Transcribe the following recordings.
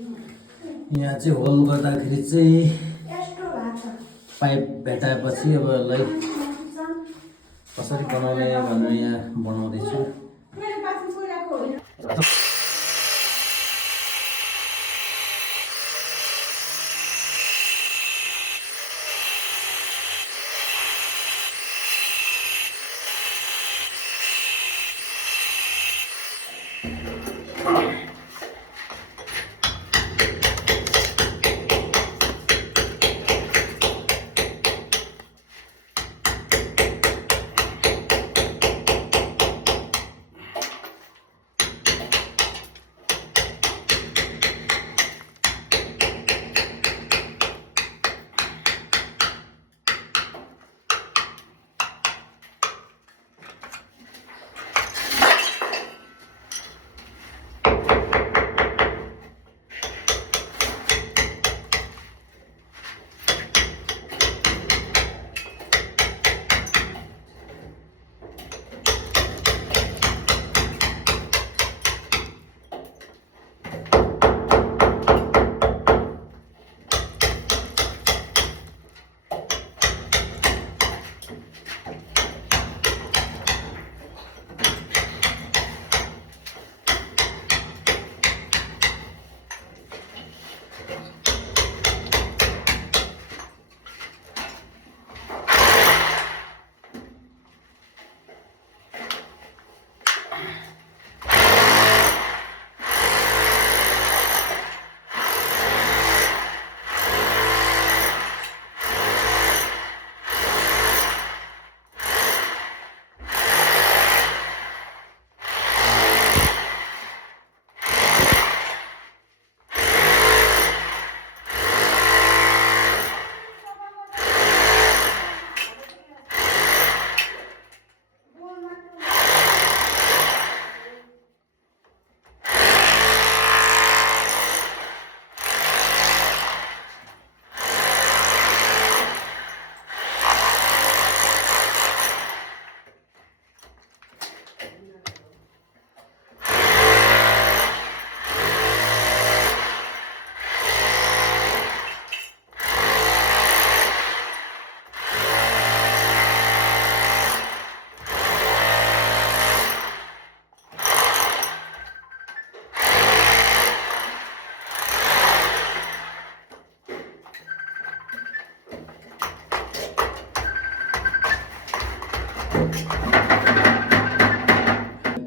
यहाँ चाहिँ होल गर्दाखेरि चाहिँ पाइप भेटाएपछि अब यसलाई कसरी बनाउने भनेर यहाँ बनाउँदैछु।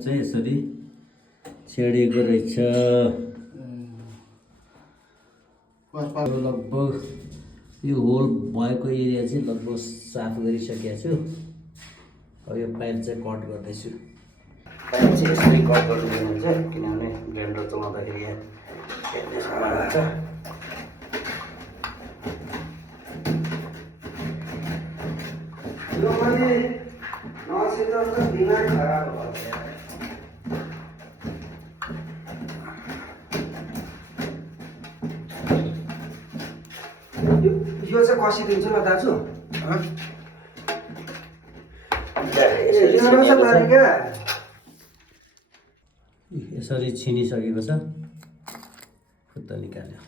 चाहिँ यसरी छेडिएको रहेछ। लगभग यो होल भएको एरिया चाहिँ लगभग साफ गरिसकेको छु। अब यो पाइप चाहिँ कट गर्दैछु। पाइप चाहिँ यसरी कट गर्नु हुन्छ किनभने ब्लेन्डर चलाउँदाखेरि यहाँ हेर्ने सामान हुन्छ। यो पनि नसिक्दा त दिमाग खराब भयो। यो चाहिँ कसिदिन्छु न दाजु। यसरी छिनिसकेको छ, खुट्टा निकाल्यो।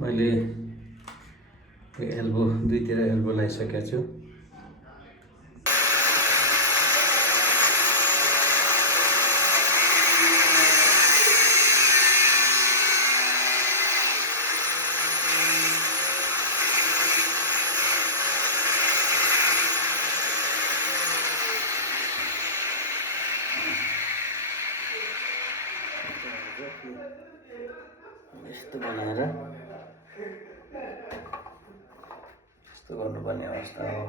मैले एल्बो दुईतिर एल्बो लगाइसकेको छु। यस्तो बनाएर यस्तो गर्नुपर्ने अवस्था हो।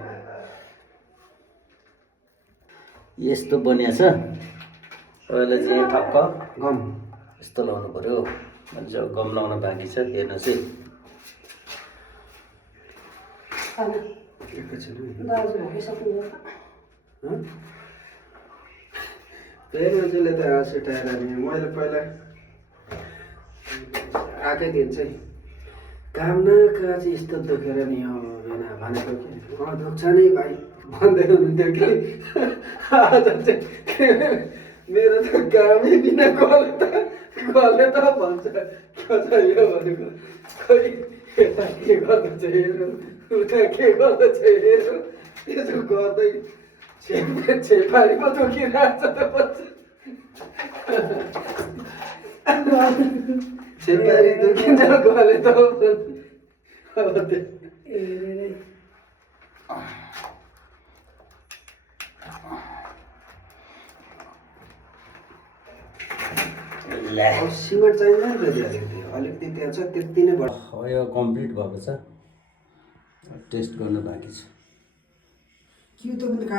यस्तो बनिया छ। अहिले चाहिँ ठक्क गम यस्तो लाउनु पर्यो। मैले चाहिँ गम लाउन बाँकी छ, हेर्नुहोस् है। त्यही मान्छेले त सुटाएर नि मैले पहिला आएकै दिन चाहिँ काम न काज यस्तो दुखेर नि भनेको कि दुख्छ नि भाइ भन्दै हुनुहुन्थ्यो कि आज चाहिँ मेरो त कामै बिना कल त कसले त भन्छ के छ यो भनेको खै यता के गर्दैछ हेर उता के गर्दैछ हेर त्यसो गर्दै छेपारीमा दुखिरहेछ त बच्चा छेपारी दुखिन्छ गले त अब सिमेन्ट चाहिँदैन त अलिकति त्यहाँ छ त्यति नै भयो। अब यो कम्प्लिट भएको छ, टेस्ट गर्न बाँकी छ। के त